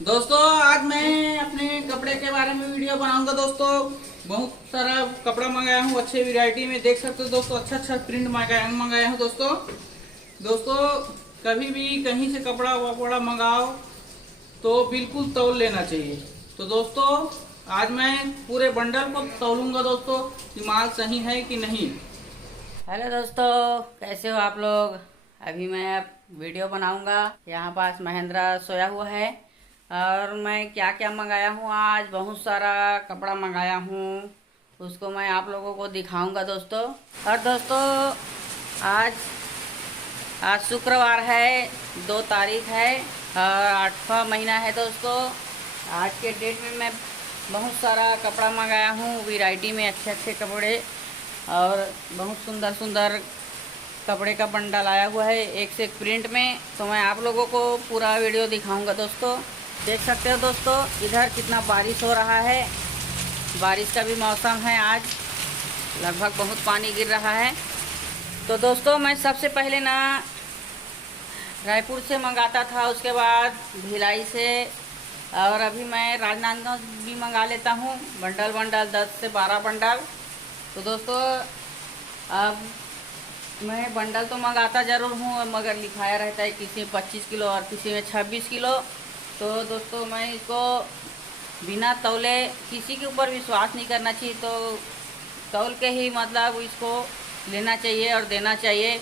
दोस्तों आज मैं अपने कपड़े के बारे में वीडियो बनाऊंगा। दोस्तों बहुत सारा कपड़ा मंगाया हूँ, अच्छे वैरायटी में देख सकते हो दोस्तों। अच्छा अच्छा प्रिंट मंगाया हूँ दोस्तों। दोस्तों कभी भी कहीं से कपड़ा वपड़ा मंगाओ तो बिल्कुल तौल लेना चाहिए। तो दोस्तों आज मैं पूरे बंडल को तौलूंगा दोस्तों कि माल सही है कि नहीं। हेलो दोस्तों, कैसे हो आप लोग। अभी मैं अब वीडियो बनाऊंगा। यहाँ पास महेंद्रा सोया हुआ है और मैं क्या क्या मंगाया हूँ। आज बहुत सारा कपड़ा मंगाया हूँ, उसको मैं आप लोगों को दिखाऊंगा दोस्तों। और दोस्तों आज आज शुक्रवार है, 2 तारीख है और 8वां महीना है दोस्तों। आज के डेट में मैं बहुत सारा कपड़ा मंगाया हूँ, वैरायटी में अच्छे अच्छे कपड़े और बहुत सुंदर सुंदर कपड़े का बंडल आया हुआ है, एक से एक प्रिंट में। तो मैं आप लोगों को पूरा वीडियो दिखाऊंगा दोस्तों। देख सकते हो दोस्तों इधर कितना बारिश हो रहा है। बारिश का भी मौसम है आज, लगभग बहुत पानी गिर रहा है। तो दोस्तों मैं सबसे पहले ना रायपुर से मंगाता था, उसके बाद भिलाई से, और अभी मैं राजनांदगांव भी मंगा लेता हूँ बंडल बंडल 10 से 12 बंडल। तो दोस्तों अब मैं बंडल तो मंगाता ज़रूर हूँ, मगर लिखाया रहता है किसी में 25 किलो और किसी में 26 किलो। तो दोस्तों मैं इसको बिना तौले, किसी के ऊपर विश्वास नहीं करना चाहिए, तो तौल के ही मतलब इसको लेना चाहिए और देना चाहिए।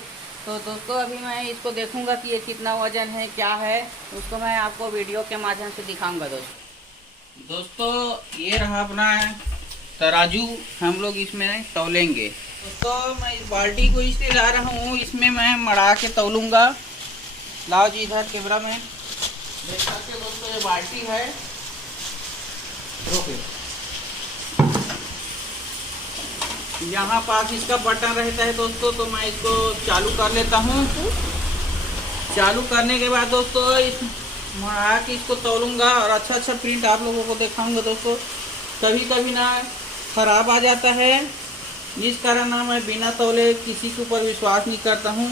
तो दोस्तों अभी मैं इसको देखूंगा कि ये कितना वजन है, क्या है, उसको मैं आपको वीडियो के माध्यम से दिखाऊंगा दोस्तों ये रहा अपना तराजू, हम लोग इसमें तौलेंगे। दोस्तों मैं इस बाल्टी को इसलिए ला रहा हूँ, इसमें मैं मड़ा के तौलूंगा। लाओ जी इधर कैमरा में देख सकते हो दोस्तों, ये बाल्टी है। रोके यहाँ पास इसका बटन रहता है दोस्तों, तो मैं इसको चालू कर लेता हूँ। चालू करने के बाद दोस्तों इस मड़ा के इसको तौलूंगा और अच्छा अच्छा प्रिंट आप लोगों को दिखाऊंगा दोस्तों। कभी कभी ना खराब आ जाता है, इस कारण ना मैं बिना तौले किसी के ऊपर विश्वास नहीं करता हूँ।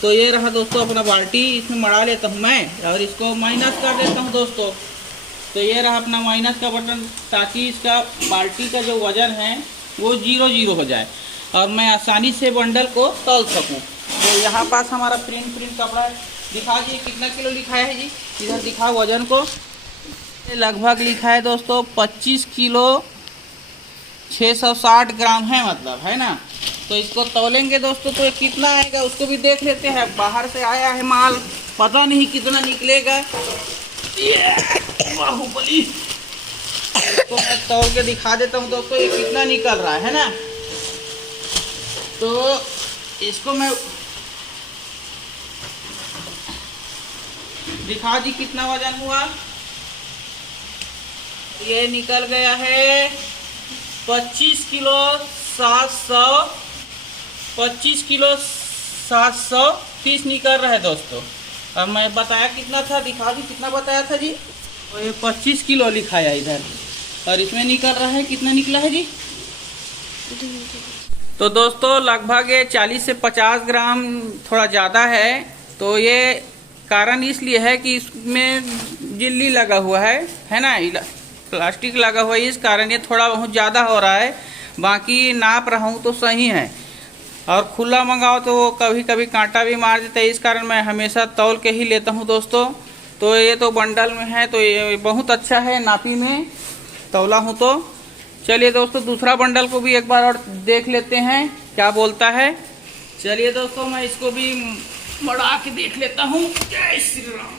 तो ये रहा दोस्तों अपना बाल्टी, इसमें मड़ा लेता हूँ मैं और इसको माइनस कर देता हूँ दोस्तों। तो ये रहा अपना माइनस का बटन, ताकि इसका बाल्टी का जो वज़न है वो 0 हो जाए और मैं आसानी से बंडल को तौल सकूँ। तो यहाँ पास हमारा प्रिंट कपड़ा है। दिखा जी कितना किलो लिखा है जी, इधर दिखा वज़न को। लगभग लिखा है दोस्तों 25 किलो 660 ग्राम है, मतलब है ना। तो इसको तौलेंगे दोस्तों, तो ये कितना आएगा उसको भी देख लेते हैं। बाहर से आया है माल, पता नहीं कितना निकलेगा। बाहुबली तो मैं तौल के दिखा देता हूँ दोस्तों ये कितना निकल रहा है ना। तो इसको मैं दिखा दी कितना वजन हुआ। ये निकल गया है 25 किलो 700, 25 किलो 730 निकल रहा है दोस्तों। अब मैं बताया कितना था, दिखा दी कितना बताया था जी। तो ये 25 किलो लिखाया इधर और इसमें निकल रहा है कितना निकला है जी। तो दोस्तों लगभग ये 40 से 50 ग्राम थोड़ा ज़्यादा है। तो ये कारण इसलिए है कि इसमें जिल्ली लगा हुआ है ना, प्लास्टिक लगा हुआ है, इस कारण ये थोड़ा बहुत ज़्यादा हो रहा है। बाकी नाप रहा हूँ तो सही है। और खुला मंगाओ तो वो कभी कभी कांटा भी मार देता है, इस कारण मैं हमेशा तौल के ही लेता हूँ दोस्तों। तो ये तो बंडल में है, तो ये बहुत अच्छा है, नापी में तौला हूँ। तो चलिए दोस्तों दूसरा बंडल को भी एक बार और देख लेते हैं क्या बोलता है। चलिए दोस्तों मैं इसको भी मड़ा के देख लेता हूँ। जय श्री राम।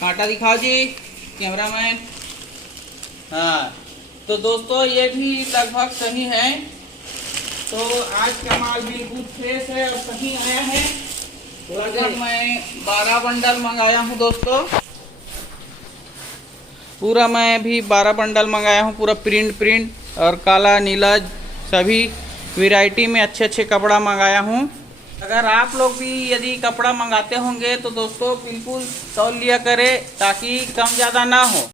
कांटा दिखाओ जी कैमरामैन। हाँ तो दोस्तों ये भी लगभग सही है। तो आज का माल बिल्कुल फ्रेश है और सही आया है। लगभग मैं 12 बंडल मंगाया हूँ दोस्तों। पूरा मैं भी 12 बंडल मंगाया हूँ, पूरा प्रिंट और काला नीला सभी वैरायटी में अच्छे अच्छे कपड़ा मंगाया हूँ। अगर आप लोग भी यदि कपड़ा मंगाते होंगे तो दोस्तों बिल्कुल तौल लिया करें, ताकि कम ज़्यादा ना हो।